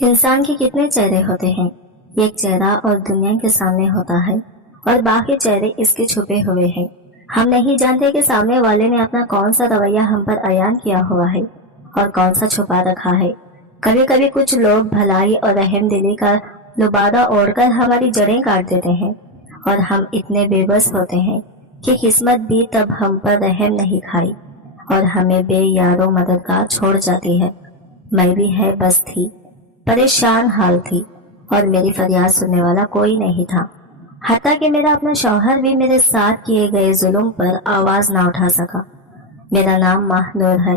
انسان کے کتنے چہرے ہوتے ہیں؟ ایک چہرہ اور دنیا کے سامنے ہوتا ہے اور باقی چہرے اس کے چھپے ہوئے ہیں۔ ہم نہیں جانتے کہ سامنے والے نے اپنا کون سا رویہ ہم پر عیان کیا ہوا ہے اور کون سا چھپا رکھا ہے۔ کبھی کبھی کچھ لوگ بھلائی اور رحم دلی کا لبادہ اوڑھ کر ہماری جڑیں کاٹ دیتے ہیں اور ہم اتنے بے بس ہوتے ہیں کہ قسمت بھی تب ہم پر رحم نہیں کھائی اور ہمیں بے یار و مددگار چھوڑ جاتی ہے۔ میں بھی ہے بس تھی، پریشان حال تھی اور میری فریاد سننے والا کوئی نہیں تھا۔ حتیٰ کہ میرا اپنا شوہر بھی میرے ساتھ کیے گئے ظلم پر آواز نہ اٹھا سکا۔ میرا نام ماہ نور ہے،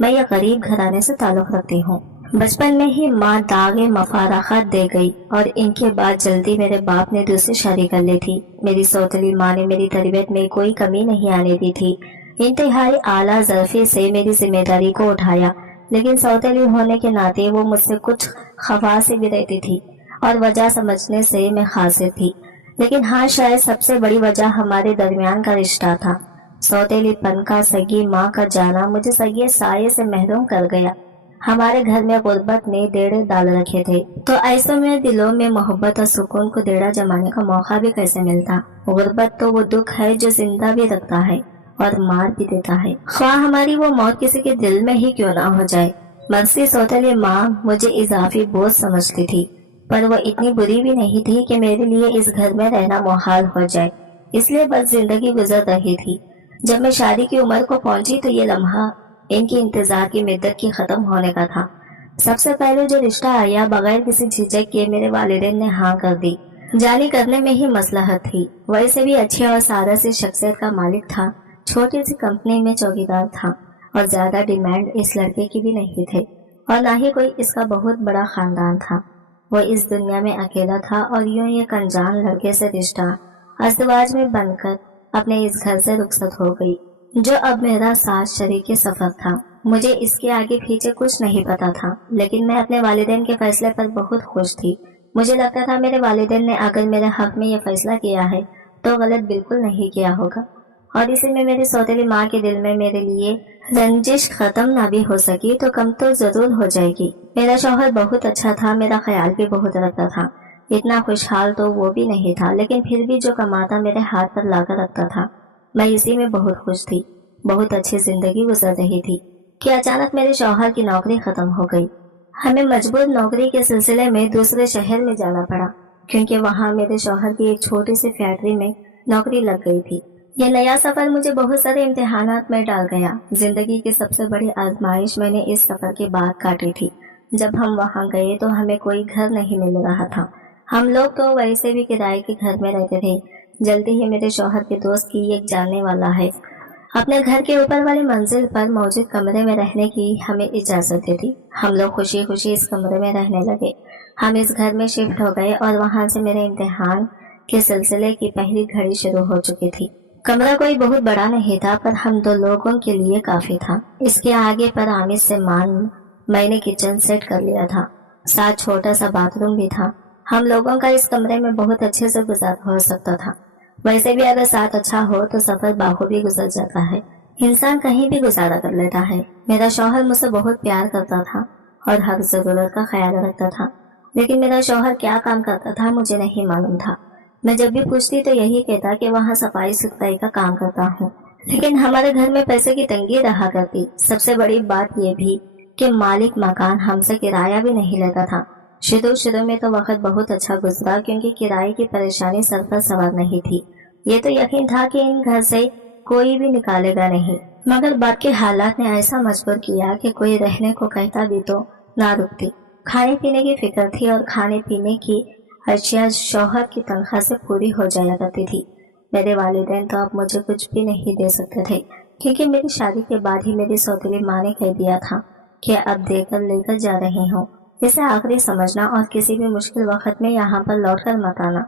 میں یہ غریب گھرانے سے تعلق رکھتی ہوں۔ بچپن میں ہی ماں داغ مفارقت دے گئی اور ان کے بعد جلدی میرے باپ نے دوسری شادی کر لی تھی۔ میری سوتیلی ماں نے میری تربیت میں کوئی کمی نہیں آنے دی تھی، انتہائی اعلیٰ ظرفی سے میری ذمہ داری کو اٹھایا، لیکن سوتیلی ہونے کے ناطے وہ مجھ سے کچھ خواصیں بھی رہتی تھی اور وجہ سمجھنے سے میں قاصر تھی۔ لیکن ہاں، شاید سب سے بڑی وجہ ہمارے درمیان کا رشتہ تھا۔ سوتیلی پن کا سگی ماں کا جانا مجھے سگے سائے سے محروم کر گیا۔ ہمارے گھر میں غربت نے ڈیڑے ڈال رکھے تھے، تو ایسے میں دلوں میں محبت اور سکون کو ڈیڑا جمانے کا موقع بھی کیسے ملتا؟ غربت تو وہ دکھ ہے جو زندہ بھی رکھتا ہے اور مار بھی دیتا ہے، خواہ ہماری وہ موت کسی کے دل میں ہی کیوں نہ ہو جائے۔ مرسی سوتیلی ماں مجھے اضافی بوجھ سمجھتی تھی، پر وہ اتنی بری بھی نہیں تھی کہ میرے لیے اس گھر میں رہنا محال ہو جائے، اس لیے بس زندگی گزر رہی تھی۔ جب میں شادی کی عمر کو پہنچی تو یہ لمحہ ان کی انتظار کی مدت کی ختم ہونے کا تھا۔ سب سے پہلے جو رشتہ آیا، بغیر کسی جھجک کے میرے والدین نے ہاں کر دی۔ جانی کرنے میں ہی مصلحت تھی، ویسے بھی اچھی اور سادہ سی شخصیت کا مالک تھا، چھوٹی سی کمپنی میں چوکیدار تھا اور زیادہ ڈیمانڈ اس لڑکے کی بھی نہیں تھے اور نہ ہی کوئی اس کا بہت بڑا خاندان تھا۔ وہ اس دنیا میں اکیلا تھا اور یوں ایک انجان لڑکے سے رشتہ ازدواج میں بن کر اپنے اس گھر سے رخصت ہو گئی، جو اب میرا ساتھ شریک سفر تھا۔ مجھے اس کے آگے پیچھے کچھ نہیں پتا تھا، لیکن میں اپنے والدین کے فیصلے پر بہت خوش تھی۔ مجھے لگتا تھا میرے والدین نے اگر میرے حق میں یہ فیصلہ کیا ہے تو غلط بالکل نہیں کیا ہوگا، اور اسی میں میری سوتیلی ماں کے دل میں میرے لیے رنجش ختم نہ بھی ہو سکی تو کم تو ضرور ہو جائے گی۔ میرا شوہر بہت اچھا تھا، میرا خیال بھی بہت رکھتا تھا، اتنا خوشحال تو وہ بھی نہیں تھا، لیکن پھر بھی جو کماتا میرے ہاتھ پر لا کر رکھتا تھا، میں اسی میں بہت خوش تھی۔ بہت اچھی زندگی گزر رہی تھی کہ اچانک میرے شوہر کی نوکری ختم ہو گئی۔ ہمیں مجبور نوکری کے سلسلے میں دوسرے شہر میں جانا پڑا، کیونکہ وہاں میرے شوہر کی ایک چھوٹی سی فیکٹری میں نوکری لگ گئی تھی۔ یہ نیا سفر مجھے بہت سارے امتحانات میں ڈال گیا۔ زندگی کی سب سے بڑی آزمائش میں نے اس سفر کے بعد کاٹی تھی۔ جب ہم وہاں گئے تو ہمیں کوئی گھر نہیں مل رہا تھا، ہم لوگ تو ویسے بھی کرائے کے گھر میں رہتے تھے۔ جلدی ہی میرے شوہر کے دوست کی ایک جاننے والا ہے اپنے گھر کے اوپر والی منزل پر موجود کمرے میں رہنے کی ہمیں اجازت دے دی۔ ہم لوگ خوشی خوشی اس کمرے میں رہنے لگے۔ ہم اس گھر میں شفٹ ہو گئے اور وہاں سے میرے امتحان کے سلسلے کی پہلی گھڑی شروع ہو چکی تھی۔ کمرہ کوئی بہت بڑا نہیں تھا، پر ہم دو لوگوں کے لیے کافی تھا۔ اس کے آگے پر آمد سے میں نے کچن سیٹ کر لیا تھا، ساتھ چھوٹا سا باتھ روم بھی تھا۔ ہم لوگوں کا اس کمرے میں بہت اچھے سے گزارا ہو سکتا تھا۔ ویسے بھی اگر ساتھ اچھا ہو تو سفر بخوبی گزر جاتا ہے، انسان کہیں بھی گزارا کر لیتا ہے۔ میرا شوہر مجھ سے بہت پیار کرتا تھا اور ہر ضرورت کا خیال رکھتا تھا، لیکن میرا شوہر کیا کام کرتا تھا مجھے نہیں معلوم تھا۔ میں جب بھی پوچھتی تو یہی کہتا کہ وہاں صفائی ستھرائی کا کام کرتا ہوں، لیکن ہمارے گھر میں پیسے کی تنگی رہا کرتی۔ سب سے بڑی بات یہ بھی کہ مالک مکان ہم سے کرایہ بھی نہیں لیتا تھا۔ شروع میں تو وقت بہت اچھا گزرا، کیونکہ کرائے کی پریشانی سر پر سوار نہیں تھی۔ یہ تو یقین تھا کہ ان گھر سے کوئی بھی نکالے گا نہیں، مگر بعد کے حالات نے ایسا مجبور کیا کہ کوئی رہنے کو کہتا بھی تو نہ رکتی۔ کھانے پینے کی فکر تھی اور کھانے پینے کی اشیاء شوہر کی تنخواہ سے پوری ہو جایا کرتی تھی۔ میرے والدین تو اب مجھے کچھ بھی نہیں دے سکتے تھے، کیونکہ میری شادی کے بعد ہی میری سوتیلی ماں نے کہہ دیا تھا کہ اب دے کر لے کر جا رہی ہوں، اسے آخری سمجھنا اور کسی بھی مشکل وقت میں یہاں پر لوٹ کر مت آنا۔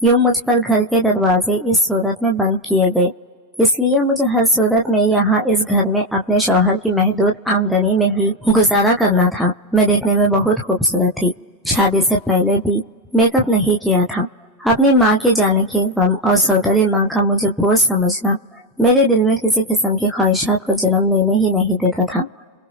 یوں مجھ پر گھر کے دروازے اس صورت میں بند کیے گئے، اس لیے مجھے ہر صورت میں یہاں اس گھر میں اپنے شوہر کی محدود آمدنی میں ہی گزارا کرنا تھا۔ میں دیکھنے میں بہت خوبصورت تھی، شادی سے پہلے بھی میک اپ نہیں کیا تھا۔ اپنی ماں کے جانے کے غم اور سوتیلی ماں کا مجھے بوجھ سمجھنا میرے دل میں کسی قسم کی خواہشات کو جنم لینے ہی نہیں دیتا تھا۔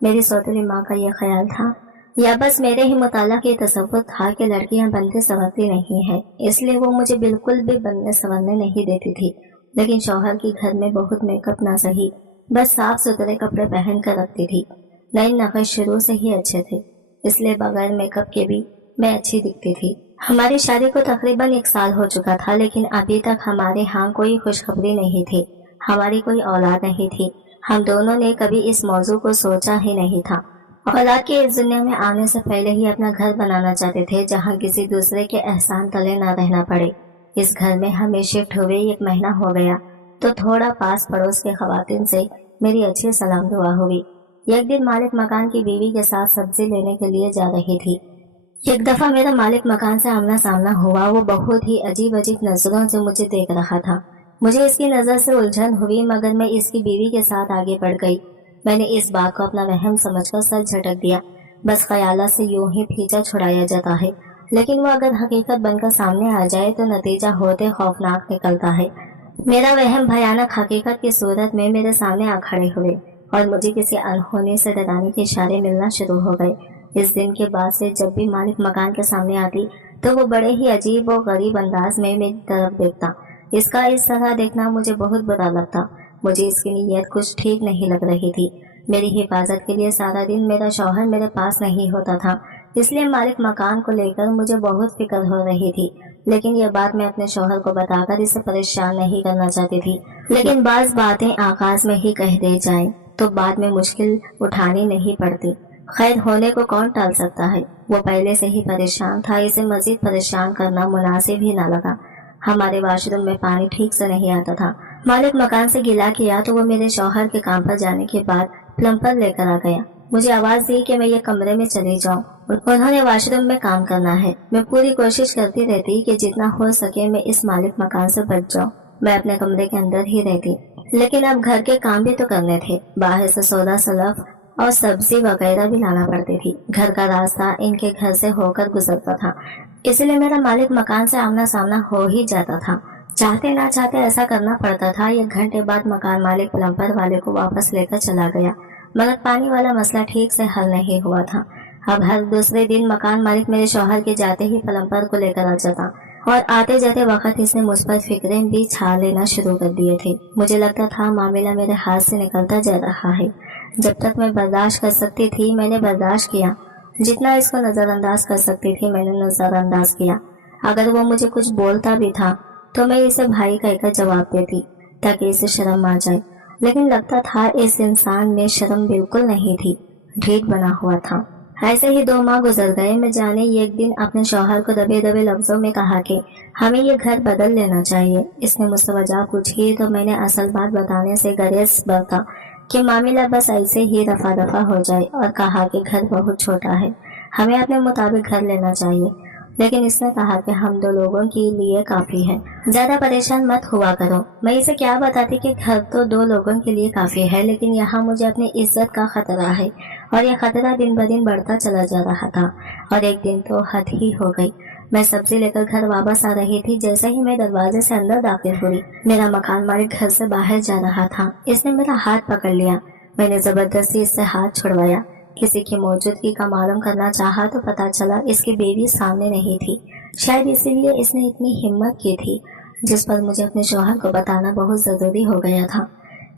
میری سوتیلی ماں کا یہ خیال تھا या बस मेरे ही मुताला के तसव्वुर था कि लड़कियां बनती संवरती नहीं है, इसलिए वो मुझे बिल्कुल भी बनने संवरने नहीं देती थी। लेकिन शौहर की घर में बहुत मेकअप ना सही, बस साफ सुथरे कपड़े पहन कर रखती थी। नए नक्श शुरू से ही अच्छे थे, इसलिए बगैर मेकअप के भी मैं अच्छी दिखती थी। हमारी शादी को तकरीबन 1 साल हो चुका था, लेकिन अभी तक हमारे यहाँ कोई खुशखबरी नहीं थी। हमारी कोई औलाद नहीं थी। हम दोनों ने कभी इस मौजू को सोचा ही नहीं था। औलाद के इस दुनिया में आने से पहले ही अपना घर बनाना चाहते थे, जहाँ किसी दूसरे के एहसान तले न रहना पड़े। इस घर में हमें शिफ्ट हुए 1 महीना हो गया, तो थोड़ा पास पड़ोस के खवातीन से मेरी अच्छी सलाम दुआ हुई। एक दिन मालिक मकान की बीवी के साथ सब्जी लेने के लिए जा रही थी। एक दफा मेरा मालिक मकान से आमना सामना हुआ। वो बहुत ही अजीब अजीब नजरों से मुझे देख रहा था। मुझे इसकी नजर से उलझन हुई, मगर मैं इसकी बीवी के साथ आगे बढ़ गई। मैंने इस बात को अपना वहम समझकर सर झटक दिया। बस ख्याला से यूं ही पीछा छुड़ाया जाता है, लेकिन वो अगर हकीकत बनकर सामने आ जाए तो नतीजा होते खौफनाक निकलता है। मेरा वहम भयानक हकीकत की सूरत में मेरे सामने आ खड़े हुए और मुझे किसी अनहोनी से डराने के इशारे मिलना शुरू हो गए। इस दिन के बाद से जब भी मालिक मकान के सामने आती तो वो बड़े ही अजीब और गरीब अंदाज में मेरी तरफ देखता। इसका इस तरह देखना मुझे बहुत बुरा लगता। मुझे इसकी नीयत कुछ ठीक नहीं लग रही थी। मेरी हिफाजत के लिए सारा दिन मेरा शौहर मेरे पास नहीं होता था, इसलिए मालिक मकान को लेकर मुझे बहुत फिक्र हो रही थी। लेकिन यह बात मैं अपने शौहर को बताकर इसे परेशान नहीं करना चाहती थी। लेकिन बाज बातें आगाज में ही कह दे जाएं तो बाद में मुश्किल उठानी नहीं पड़ती। खैर, होने को कौन टाल सकता है। वो पहले से ही परेशान था, इसे मजीद परेशान करना मुनासिब ही न लगा। हमारे वाशरूम में पानी ठीक से नहीं आता था। मालिक मकान से गिला किया तो वो मेरे शौहर के काम पर जाने के बाद प्लम्बर लेकर आ गया। मुझे आवाज दी कि मैं ये कमरे में चली जाऊं। उन्होंने वाशरूम में काम करना है। मैं पूरी कोशिश करती रहती कि जितना हो सके मैं इस मालिक मकान से बच जाऊं। मैं अपने कमरे के अंदर ही रहती, लेकिन अब घर के काम भी तो करने थे। बाहर से सौदा सलफ और सब्जी वगैरह भी लाना पड़ती थी। घर का रास्ता इनके घर से होकर गुजरता था, इसलिए मेरा मालिक मकान से आमना सामना हो ही जाता था। चाहते ना चाहते ऐसा करना पड़ता था। 1 घंटे बाद मकान मालिक प्लम्बर वाले को वापस लेकर चला गया, मगर पानी वाला मसला ठीक से हल नहीं हुआ था। अब हर दूसरे दिन मकान मालिक मेरे शौहर के जाते ही प्लम्बर को लेकर आ जाता और आते जाते वक्त इसने मुझ पर फिक्रें भी छा लेना शुरू कर दिए थे। मुझे लगता था मामला मेरे हाथ से निकलता जा रहा है। जब तक मैं बर्दाश्त कर सकती थी मैंने बर्दाश्त किया। जितना इसको नजरअंदाज कर सकती थी मैंने नजरअंदाज किया। अगर वो मुझे कुछ बोलता भी था तो मैं इसे भाई कहकर जवाब देती ताकि इसे शर्म आ जाए। लेकिन लगता था इस इंसान में शर्म बिल्कुल नहीं थी, ढीठ बना हुआ था। ऐसे ही 2 माह गुजर गए। मैं जाने एक दिन अपने शौहर को दबे दबे लफ्जों में कहा कि हमें ये घर बदल लेना चाहिए। इसने मुझसे वजह पूछी तो मैंने असल बात बताने से गरेज बरता कि मामला बस ऐसे ही रफा दफा हो जाए और कहा कि घर बहुत छोटा है, हमें अपने मुताबिक घर लेना चाहिए। लेकिन इसने कहा कि हम 2 लोगों के लिए काफी है, ज्यादा परेशान मत हुआ करो। मैं इसे क्या बताती कि घर तो 2 लोगों के लिए काफी है, लेकिन यहाँ मुझे अपनी इज्जत का खतरा है और यह खतरा दिन ब दिन बढ़ता चला जा रहा था। और एक दिन तो हद ही हो गई। मैं सब्जी लेकर घर वापस आ रही थी। जैसे ही मैं दरवाजे से अंदर दाखिल हुई मेरा मकान मालिक घर से बाहर जा रहा था। इसने मेरा हाथ पकड़ लिया। मैंने जबरदस्ती इससे हाथ छुड़वाया। किसी की मौजूदगी का मालूम करना चाहा तो पता चला इसकी बीवी सामने नहीं थी। शायद इसीलिए इसने इतनी हिम्मत की थी, जिस पर मुझे अपने शौहर को बताना बहुत जरूरी हो गया था।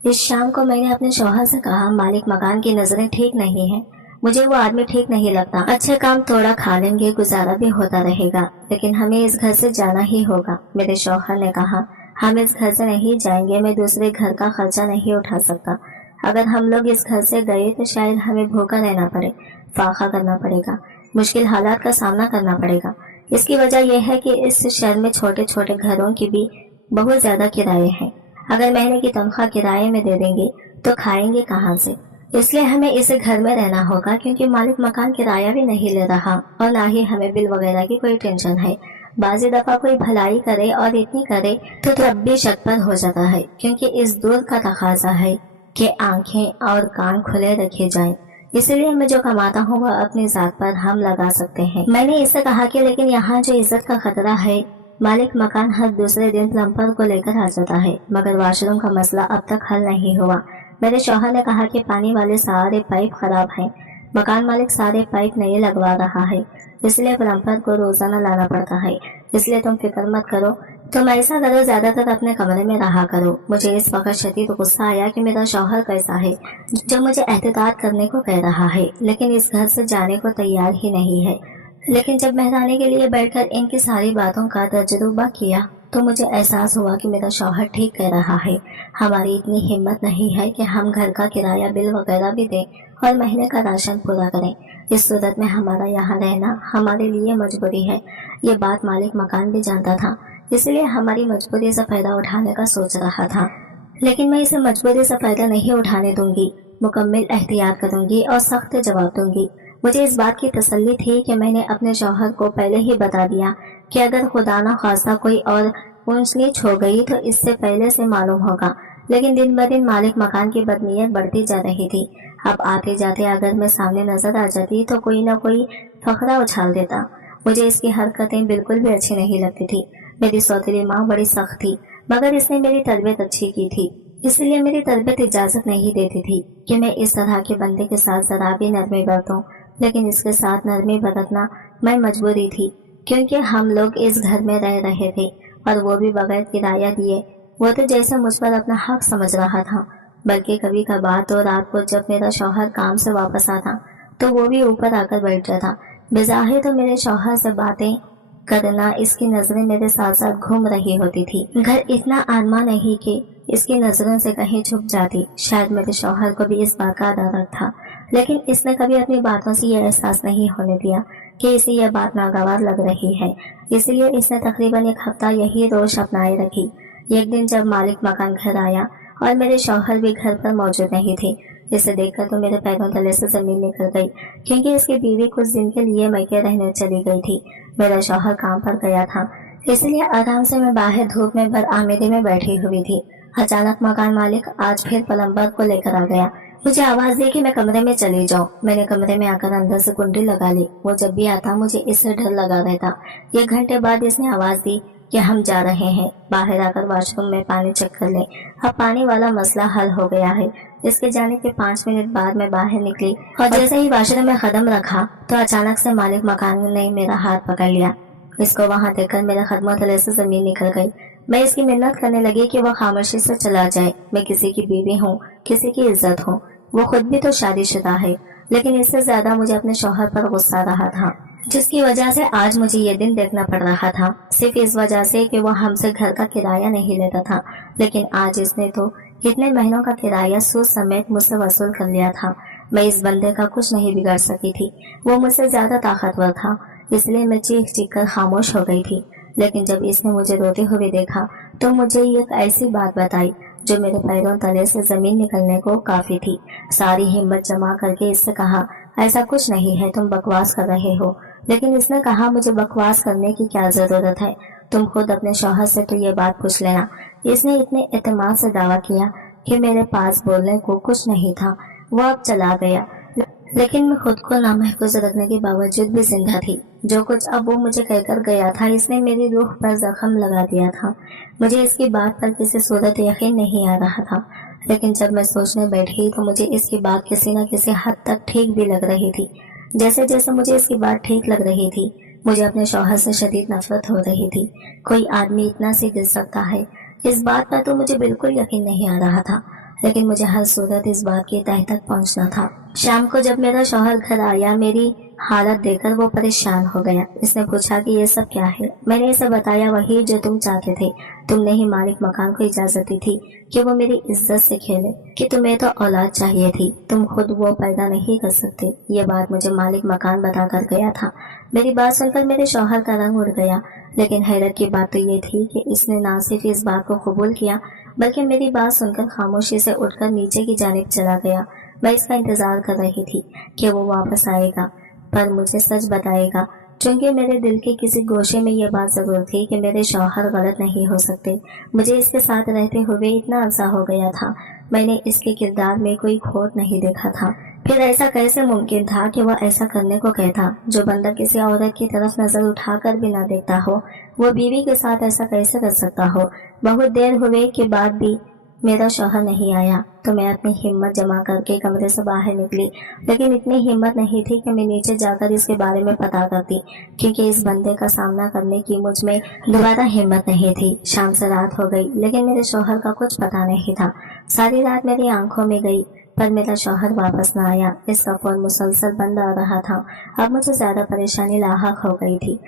इस शाम को मैंने अपने शौहर से कहा, मालिक मकान की नजरें ठीक नहीं है, मुझे वो आदमी ठीक नहीं लगता। अच्छे काम थोड़ा खा लेंगे, गुजारा भी होता रहेगा, लेकिन हमें इस घर से जाना ही होगा। मेरे शौहर ने कहा, हम इस घर से नहीं जाएंगे, मैं दूसरे घर का खर्चा नहीं उठा सकता। अगर हम लोग इस घर से गए तो शायद हमें भूखा रहना पड़े, फाका करना पड़ेगा, मुश्किल हालात का सामना करना पड़ेगा। इसकी वजह यह है कि इस शहर में छोटे छोटे घरों की भी बहुत ज्यादा किराए हैं। अगर महीने की तनख्वाह किराए में दे देंगे तो खाएंगे कहाँ से? इसलिए हमें इस घर में रहना होगा, क्योंकि मालिक मकान किराया भी नहीं ले रहा और ना ही हमें बिल वगैरह की कोई टेंशन है। बाज़ी दफा कोई भलाई करे और इतनी करे तो तब भी शक पर हो जाता है, क्योंकि इस दौर का तकाजा है कि आंखें और कान खुले रखे जाएं। इसलिए मैं जो कमाता हूँ वह अपनी जात पर हम लगा सकते हैं। मैंने इससे कहा कि लेकिन यहाँ जो इज्जत का खतरा है, मालिक मकान हर दूसरे दिन प्लम्बर को लेकर आ जाता है, मगर वाशरूम का मसला अब तक हल नहीं हुआ। मेरे शौहर ने कहा कि पानी वाले सारे पाइप खराब हैं, मकान मालिक सारे पाइप नए लगवा रहा है, इसलिए प्लम्बर को रोजाना लाना पड़ता है। इसलिए तुम फिक्र मत करो, तुम ऐसा करो, ज्यादातर अपने कमरे में रहा करो। मुझे इस वक्त शदीद गुस्सा आया कि मेरा शौहर कैसा है जो मुझे एहतियात करने को कह रहा है, लेकिन इस घर से जाने को तैयार ही नहीं है। लेकिन जब मेहरानी के लिए बैठकर इनकी सारी बातों का तजुर्बा किया तो मुझे एहसास हुआ कि मेरा शौहर ठीक कह रहा है। हमारी इतनी हिम्मत नहीं है कि हम घर का किराया बिल वगैरह भी दें और महीने का राशन पूरा करें। इस सूरत में हमारा यहाँ रहना हमारे लिए मजबूरी है। ये बात मालिक मकान भी जानता था, इसलिए हमारी मजबूरी से फायदा उठाने का सोच रहा था। लेकिन मैं इसे मजबूरी से फायदा नहीं उठाने दूंगी, मुकम्मल एहतियात करूंगी और सख्त जवाब दूंगी। मुझे इस बात की तसल्ली थी कि मैंने अपने शौहर को पहले ही बता दिया कि अगर खुदा न खास्ता कोई और ऊंच नीच हो गई तो इससे पहले से मालूम होगा। लेकिन दिन ब दिन मालिक मकान की बदनीयत बढ़ती जा रही थी। अब आते जाते अगर मैं सामने नजर आ जाती तो कोई न कोई फकरा उछाल देता। मुझे इसकी हरकतें बिल्कुल भी अच्छी नहीं लगती थी। मेरी सौतेली माँ बड़ी सख्त थी, मगर इसने मेरी तरबियत अच्छी की थी, इसलिए मेरी तरबियत इजाजत नहीं देती थी कि मैं इस तरह के बंदे के साथ जरा भी नरमी बरतूं। लेकिन इसके साथ नरमी बरतना मैं मजबूरी थी, क्योंकि हम लोग इस घर में रह रहे थे और वो भी बगैर किराया दिए। वो तो जैसे मुझ पर अपना हक समझ रहा था। बल्कि कभी कभार तो रात को जब मेरा शौहर काम से वापस आता तो वो भी ऊपर आकर बैठ जाता। बेज़ाहिर तो मेरे शौहर से बातें करना इसकी नजरें मेरे साथ साथ घूम रही होती थी। घर इतना आनमा नहीं कि इसकी नजरों से कहीं छुप जाती। शायद मेरे शौहर को भी इस बात का डर था, लेकिन इसने कभी अपनी बातों से यह एहसास नहीं होने दिया कि इसे यह बात नागवार लग रही है। इसलिए इसने तकरीबन एक हफ्ता यही रोश अपनाए रखी। एक दिन जब मालिक मकान घर आया और मेरे शौहर भी घर पर मौजूद नहीं थे, इसे देखकर तो मेरे पैरों तले से जमीन निकल गई, क्योंकि इसकी बीवी कुछ दिन के लिए मैके रहने चली गई थी। मेरा शौहर काम पर गया था, इसलिए आराम से मैं बाहर धूप में बरआमदी में बैठी हुई थी। अचानक मकान मालिक आज फिर प्लम्बर को लेकर आ गया। मुझे आवाज दी कि मैं कमरे में चली जाऊं। मैंने कमरे में आकर अंदर से कुंडी लगा ली। वो जब भी आता मुझे इससे डर लगा रहता। 1 घंटे बाद इसने आवाज दी कि हम जा रहे हैं, बाहर आकर वॉशरूम में पानी चेक कर ले। अब पानी वाला मसला हल हो गया है। इसके जाने के 5 मिनट बाद मैं बाहर निकली और जैसे ही वॉशरूम में कदम रखा तो अचानक से मालिक मकान ने मेरा हाथ पकड़ लिया। इसको वहां देखकर मेरे कदमों तले से जमीन निकल गई। मैं इसकी मिन्नत करने लगी कि वह खामोशी से चला जाए। मैं किसी की बीवी हूँ, किसी की इज्जत हूँ। वो खुद भी तो शादीशुदा है, लेकिन इससे ज्यादा मुझे अपने शौहर पर गुस्सा रहा था, जिसकी वजह से आज मुझे ये दिन देखना पड़ रहा था। सिर्फ इस वजह से कि वो हमसे घर का किराया नहीं लेता था, लेकिन आज इसने तो इतने महीनों का किराया सूद समेत मुझसे वसूल कर लिया था। मैं इस बंदे का कुछ नहीं बिगाड़ सकी थी। वो मुझसे ज्यादा ताकतवर था, इसलिए मैं चीख चीख कर खामोश हो गई थी। लेकिन जब इसने मुझे रोते हुए देखा तो मुझे एक ऐसी बात बताई जो मेरे पैरों तले से जमीन निकलने को काफी थी। सारी हिम्मत जमा करके इससे कहा, ऐसा कुछ नहीं है, तुम बकवास कर रहे हो। लेकिन इसने कहा, मुझे बकवास करने की क्या जरूरत है, तुम खुद अपने शौहर से तो ये बात पूछ लेना। इसने इतने एतमाद से दावा किया कि मेरे पास बोलने को कुछ नहीं था। वो अब चला गया, लेकिन मैं खुद को नामहफूज रखने के बावजूद भी जिंदा थी। जो कुछ अब वो मुझे कहकर गया था, इसने मेरी रूह पर जख्म लगा दिया था। मुझे इसकी बात पर किसी सूरत यकीन नहीं आ रहा था, लेकिन जब मैं सोचने बैठी तो मुझे इसकी बात किसी न किसी हद तक ठीक भी लग रही थी। जैसे जैसे मुझे इसकी बात ठीक लग रही थी, मुझे अपने शौहर से शदीद नफरत हो रही थी। कोई आदमी इतना सी गिर सकता है, इस बात पर तो मुझे बिल्कुल यकीन नहीं आ रहा था, लेकिन मुझे हर सूरत इस बात की तह तक पहुंचना था। शाम को जब मेरा शौहर घर आया, मेरी हालत देखकर वो परेशान हो गया। इसने पूछा कि ये सब क्या है। मैंने इसे बताया, वही जो तुम चाहते थे। तुमने ही मालिक मकान को इजाजत दी थी कि वो मेरी इज्जत से खेले, कि तुम्हें तो औलाद चाहिए थी, तुम खुद वो पैदा नहीं कर सकते। ये बात मुझे मालिक मकान बता कर गया था। मेरी बात सुनकर मेरे शौहर का रंग उड़ गया, लेकिन हैरत की बात तो ये थी कि इसने न सिर्फ इस बात को कबूल किया, बल्कि मेरी बात सुनकर खामोशी से उठकर नीचे की जानिब चला गया। मैं इसका इंतजार कर रही थी कि वो वापस आएगा, पर मुझे सच बताएगा, क्योंकि मेरे दिल के किसी गोशे में यह बात जरूर थी कि मेरे शौहर गलत नहीं हो सकते। मुझे इसके साथ रहते हुए इतना अरसा हो गया था, मैंने इसके किरदार में कोई खोट नहीं देखा था। फिर ऐसा कैसे मुमकिन था कि वह ऐसा करने को कहता? जो बंदा किसी औरत की तरफ नजर उठाकर भी ना देखता हो, वो बीवी के साथ ऐसा कैसे कर सकता हो? बहुत देर हुए के बाद भी मेरा शौहर नहीं आया तो मैं अपनी हिम्मत जमा करके कमरे से बाहर निकली, लेकिन इतनी हिम्मत नहीं थी कि मैं नीचे जाकर इसके बारे में पता करती, क्योंकि इस बंदे का सामना करने की मुझ में दोबारा हिम्मत नहीं थी। शाम से रात हो गई, लेकिन मेरे शौहर का कुछ पता नहीं था। सारी रात मेरी आंखों में गई, पर मेरा शौहर वापस न आया। इसका फोन मुसलसल बंद आ रहा था। अब मुझे ज्यादा परेशानी लाहक हो गई थी।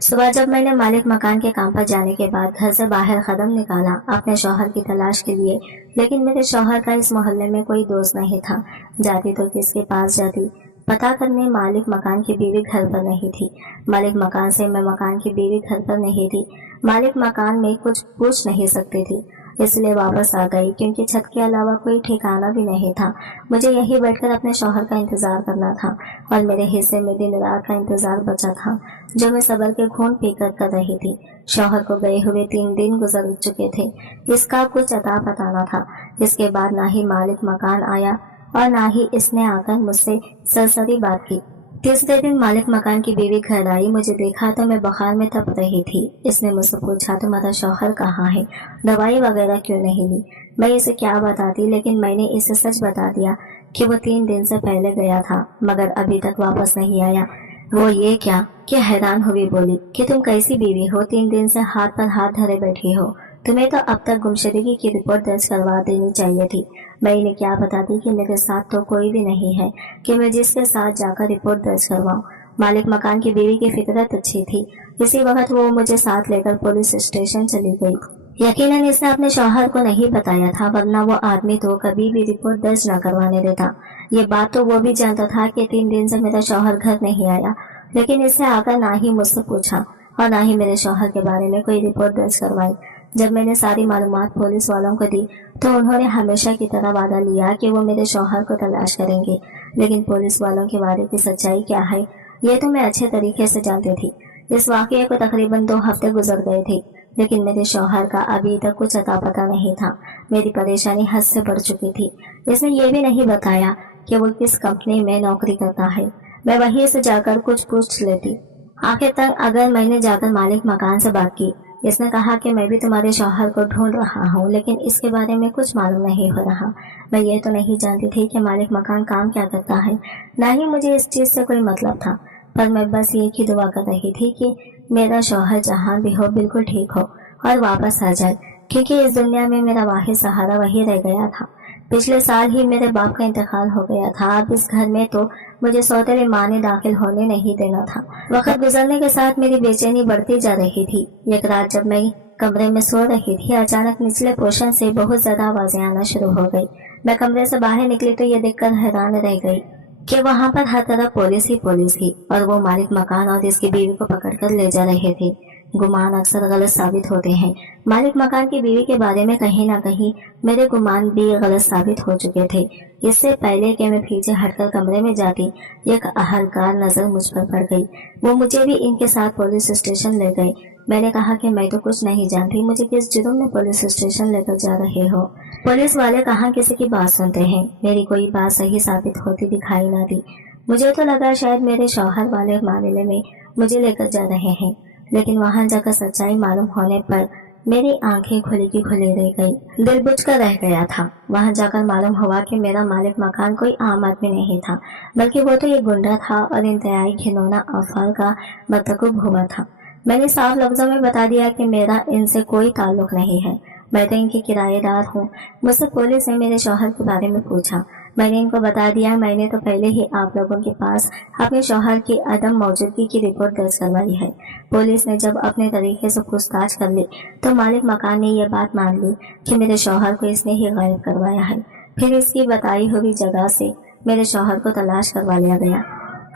सुबह जब मैंने मालिक मकान के काम पर जाने के बाद घर से बाहर कदम निकाला अपने शौहर की तलाश के लिए, लेकिन मेरे शौहर का इस मोहल्ले में कोई दोस्त नहीं था। जाती तो किसके पास जाती? पता करने मालिक मकान की बीवी घर पर नहीं थी। मालिक मकान से मैं मकान की बीवी घर पर नहीं थी। मालिक मकान में कुछ पूछ नहीं सकती थी, इसलिए वापस आ गई, क्योंकि छत के अलावा कोई ठिकाना भी नहीं था। मुझे यही बैठकर अपने शौहर का इंतजार करना था, और मेरे हिस्से में दिन रात का इंतजार बचा था, जो मैं सब्र के घूंट पीकर कर रही थी। शौहर को गए हुए 3 दिन गुजर चुके थे। इसका कुछ अता पता न था। इसके बाद ना ही मालिक मकान आया और ना ही इसने आकर मुझसे सरसरी बात की। तीसरे दिन मालिक मकान की बीवी घर आई। मुझे देखा तो मैं बुखार में तप रही थी। इसने मुझसे पूछा, तुम्हारा शौहर कहाँ है? दवाई वगैरह क्यों नहीं ली? मैं इसे क्या बताती, लेकिन मैंने इसे सच बता दिया कि वो 3 दिन से पहले गया था, मगर अभी तक वापस नहीं आया। वो ये क्या हैरान हुई बोली कि तुम कैसी बीवी हो, 3 दिन से हाथ पर हाथ धरे बैठी हो। तुम्हें तो अब तक गुमशुदगी की रिपोर्ट दर्ज करवा देनी चाहिए थी। मैं इन्हें क्या बताती कि मेरे साथ तो कोई भी नहीं है कि मैं जिसके साथ जाकर रिपोर्ट दर्ज करवाऊं। मालिक मकान की बीवी की फितरत अच्छी थी। इसी वक्त वो मुझे साथ लेकर पुलिस स्टेशन चली गई। यकीनन इसने अपने शौहर को नहीं बताया था, वरना वो आदमी तो कभी भी रिपोर्ट दर्ज न करवाने देता। ये बात तो वो भी जानता था कि 3 दिन से मेरा शौहर घर नहीं आया, लेकिन इससे आकर ना ही मुझसे पूछा और ना ही मेरे शौहर के बारे में कोई रिपोर्ट दर्ज करवाई। जब मैंने सारी मालूमात पुलिस वालों को दी तो उन्होंने हमेशा की तरह वादा लिया कि वो मेरे शौहर को तलाश करेंगे, लेकिन पुलिस वालों के वादे की सच्चाई क्या है ये तो मैं अच्छे तरीके से जानती थी। इस वाकये को तकरीबन 2 हफ्ते गुजर गए थे, लेकिन मेरे शौहर का अभी तक कुछ अता पता नहीं था। मेरी परेशानी हद से बढ़ चुकी थी। इसने ये भी नहीं बताया कि वो किस कंपनी में नौकरी करता है। मैं वहीं से जाकर कुछ पूछ लेती। आखिर तक अगर मैंने जाकर मालिक मकान से बात की, इसने कहा कि मैं भी तुम्हारे शौहर को ढूंढ रहा हूँ, लेकिन इसके बारे में कुछ मालूम नहीं हो रहा। मैं ये तो नहीं जानती थी कि मालिक मकान काम क्या करता है, ना ही मुझे इस चीज से कोई मतलब था, पर मैं बस एक ही दुआ कर रही थी कि मेरा शौहर जहाँ भी हो बिल्कुल ठीक हो और वापस आ जाए, क्योंकि इस दुनिया में मेरा वाहिद सहारा वही रह गया था। पिछले साल ही मेरे बाप का इंतकाल हो गया था। अब इस घर में तो मुझे सौतेली माँ ने दाखिल होने नहीं देना था। वक्त गुजरने के साथ मेरी बेचैनी बढ़ती जा रही थी। एक रात जब मैं कमरे में सो रही थी, अचानक निचले पोर्शन से बहुत ज्यादा आवाजें आना शुरू हो गई। मैं कमरे से बाहर निकली तो ये देखकर हैरान रह गई कि वहाँ पर हर तरफ पुलिस ही पुलिस थी, और वो मालिक मकान और इसकी बीवी को पकड़कर ले जा रहे थे। गुमान अक्सर गलत साबित होते हैं। मालिक मकान की बीवी के बारे में कहीं ना कहीं मेरे गुमान भी गलत साबित हो चुके थे। इससे पहले कि मैं पीछे हटकर कमरे में जाती, एक अहलकार नजर मुझ पर पड़ गई। वो मुझे भी इनके साथ पुलिस स्टेशन ले गए। मैंने कहा कि मैं तो कुछ नहीं जानती, मुझे किस जुर्म में पुलिस स्टेशन लेकर जा रहे हो? पुलिस वाले कहाँ किसी की बात सुनते हैं। मेरी कोई बात सही साबित होती दिखाई न दी। मुझे तो लगा शायद मेरे शौहर वाले मामले में मुझे लेकर जा रहे हैं, लेकिन वहां जाकर सच्चाई मालूम होने पर मेरी आंखें खुली की खुली रह गई। दिल बुझकर रह गया था। वहां जाकर मालूम हुआ कि मेरा मालिक मकान कोई आम आदमी नहीं था, बल्कि वो तो एक गुंडा था और इंतहाई घिनौना अफाल का मरतकब हुआ था। मैंने साफ लफ्जों में बता दिया कि मेरा इनसे कोई ताल्लुक नहीं है, मैं तो इनकी किराएदार हूँ। मुझसे पुलिस ने मेरे शौहर के बारे में पूछा। मैंने इनको बता दिया मैंने तो पहले ही आप लोगों के पास अपने शौहर की अदम मौजूदगी की रिपोर्ट दर्ज करवाई है। पुलिस ने जब अपने तरीके से पूछताछ कर ली तो मालिक मकान ने यह बात मान ली कि मेरे शौहर को इसने ही गायब करवाया है। फिर इसकी बताई हुई जगह से मेरे शौहर को तलाश करवा लिया गया।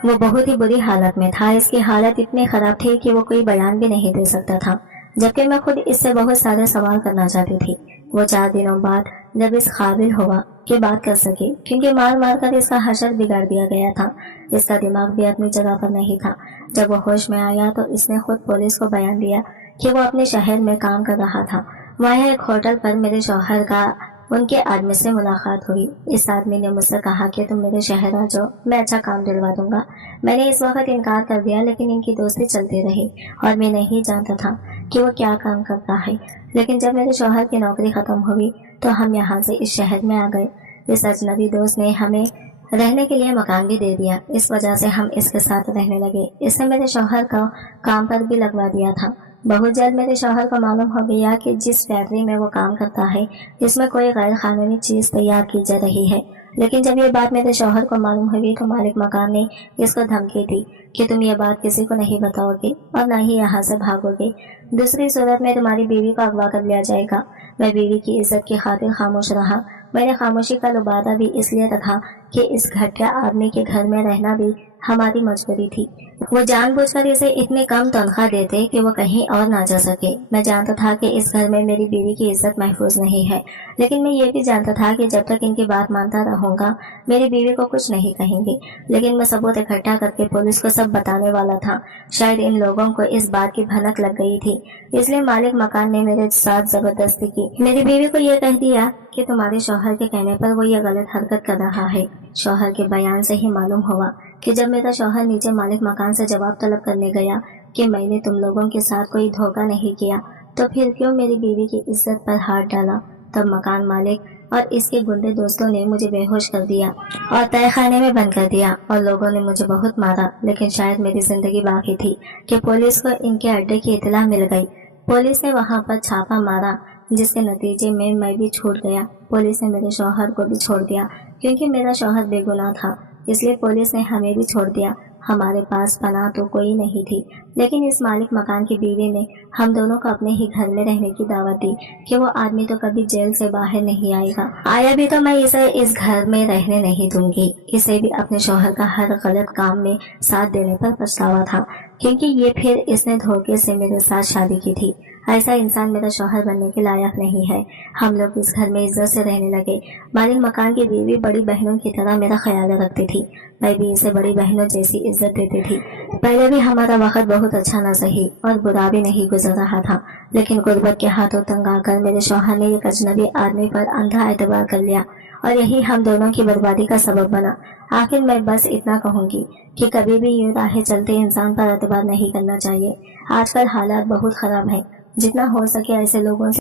वो बहुत ही बुरी हालत में था। इसकी हालत इतनी खराब थी कि वो कोई बयान भी नहीं दे सकता था, जबकि मैं खुद इससे बहुत सारे सवाल करना चाहती थी। वो 4 दिनों बाद जब इस काबिल हुआ कि बात कर सके, क्योंकि मार मार कर इसका हशर बिगाड़ दिया गया था। इसका दिमाग भी अपनी जगह पर नहीं था। जब वो होश में आया तो इसने खुद पुलिस को बयान दिया कि वो अपने शहर में काम कर रहा था। वहाँ एक होटल पर मेरे शौहर का ان کے آدمی سے ملاقات ہوئی۔ اس آدمی نے مجھ سے کہا کہ تم میرے شہر آ جاؤ، میں اچھا کام دلوا دوں گا۔ میں نے اس وقت انکار کر دیا، لیکن ان کی دوستی چلتی رہی اور میں نہیں جانتا تھا کہ وہ کیا کام کرتا ہے۔ لیکن جب میرے شوہر کی نوکری ختم ہوئی تو ہم یہاں سے اس شہر میں آ گئے۔ اس اجنبی دوست نے ہمیں رہنے کے لیے مکان بھی دے دیا، اس وجہ سے ہم اس کے ساتھ رہنے لگے۔ اس نے میرے شوہر کو کام پر بھی لگوا دیا تھا۔ بہت جلد میرے شوہر کو معلوم ہو گیا کہ جس فیکٹری میں وہ کام کرتا ہے اس میں کوئی غیر قانونی چیز تیار کی جا رہی ہے۔ لیکن جب یہ بات میرے شوہر کو معلوم ہوئی تو مالک مکان نے اس کو دھمکی دی کہ تم یہ بات کسی کو نہیں بتاؤ گے اور نہ ہی یہاں سے بھاگو گے، دوسری صورت میں تمہاری بیوی کو اغوا کر لیا جائے گا۔ میں بیوی کی عزت کی خاطر خاموش رہا۔ میں نے خاموشی کا لبادہ بھی اس لیے رکھا کہ اس گھٹیا آدمی کے گھر میں رہنا بھی ہماری مجبوری تھی۔ وہ جان بوجھ کر اسے اتنی کم تنخواہ دیتے کہ وہ کہیں اور نہ جا سکے۔ میں جانتا تھا کہ اس گھر میں میری بیوی کی عزت محفوظ نہیں ہے، لیکن میں یہ بھی جانتا تھا کہ جب تک ان کی بات مانتا رہوں گا میری بیوی کو کچھ نہیں کہیں گے۔ لیکن میں ثبوت اکٹھا کر کے پولیس کو سب بتانے والا تھا۔ شاید ان لوگوں کو اس بات کی بھنک لگ گئی تھی، اس لیے مالک مکان نے میرے ساتھ زبردستی کی۔ میری بیوی کو یہ کہہ دیا کہ تمہارے شوہر کے کہنے پر وہ یہ غلط حرکت کر رہا ہے۔ شوہر کے بیان سے ہی معلوم ہوا کہ جب میرا شوہر نیچے مالک مکان سے جواب طلب کرنے گیا کہ میں نے تم لوگوں کے ساتھ کوئی دھوکہ نہیں کیا تو پھر کیوں میری بیوی کی عزت پر ہاتھ ڈالا، تب مکان مالک اور اس کے گنڈے دوستوں نے مجھے بے ہوش کر دیا اور تہہ خانے میں بند کر دیا، اور لوگوں نے مجھے بہت مارا۔ لیکن شاید میری زندگی باقی تھی کہ پولیس کو ان کے اڈے کی اطلاع مل گئی۔ پولیس نے وہاں پر چھاپا مارا، جس کے نتیجے میں بھی چھوٹ گیا۔ پولیس نے میرے شوہر کو بھی چھوڑ دیا کیونکہ میرا شوہر بے گناہ تھا، اس لیے پولیس نے ہمیں بھی چھوڑ دیا۔ ہمارے پاس پناہ تو کوئی نہیں تھی، لیکن اس مالک مکان کی بیوی نے ہم دونوں کو اپنے ہی گھر میں رہنے کی دعوت دی کہ وہ آدمی تو کبھی جیل سے باہر نہیں آئے گا، آیا بھی تو میں اسے اس گھر میں رہنے نہیں دوں گی۔ اسے بھی اپنے شوہر کا ہر غلط کام میں ساتھ دینے پر پچھتاوا تھا، کیونکہ یہ پھر اس نے دھوکے سے میرے ساتھ شادی کی تھی۔ ایسا انسان میرا شوہر بننے کے لائق نہیں ہے۔ ہم لوگ اس گھر میں عزت سے رہنے لگے۔ مالک مکان کی بیوی بڑی بہنوں کی طرح میرا خیال رکھتی تھی، میں بھی اسے بڑی بہنوں جیسی عزت دیتی تھی۔ پہلے بھی ہمارا وقت بہت اچھا نہ سہی اور برا بھی نہیں گزر رہا تھا، لیکن غربت کے ہاتھوں تنگ آ کر میرے شوہر نے ایک اجنبی آدمی پر اندھا اعتبار کر لیا اور یہی ہم دونوں کی بربادی کا سبب بنا۔ آخر میں بس اتنا کہوں گی کہ کبھی بھی یہ راہیں چلتے انسان پر اعتبار نہیں کرنا چاہیے۔ آج کل حالات بہت خراب ہیں، جتنا ہو سکے ایسے لوگوں سے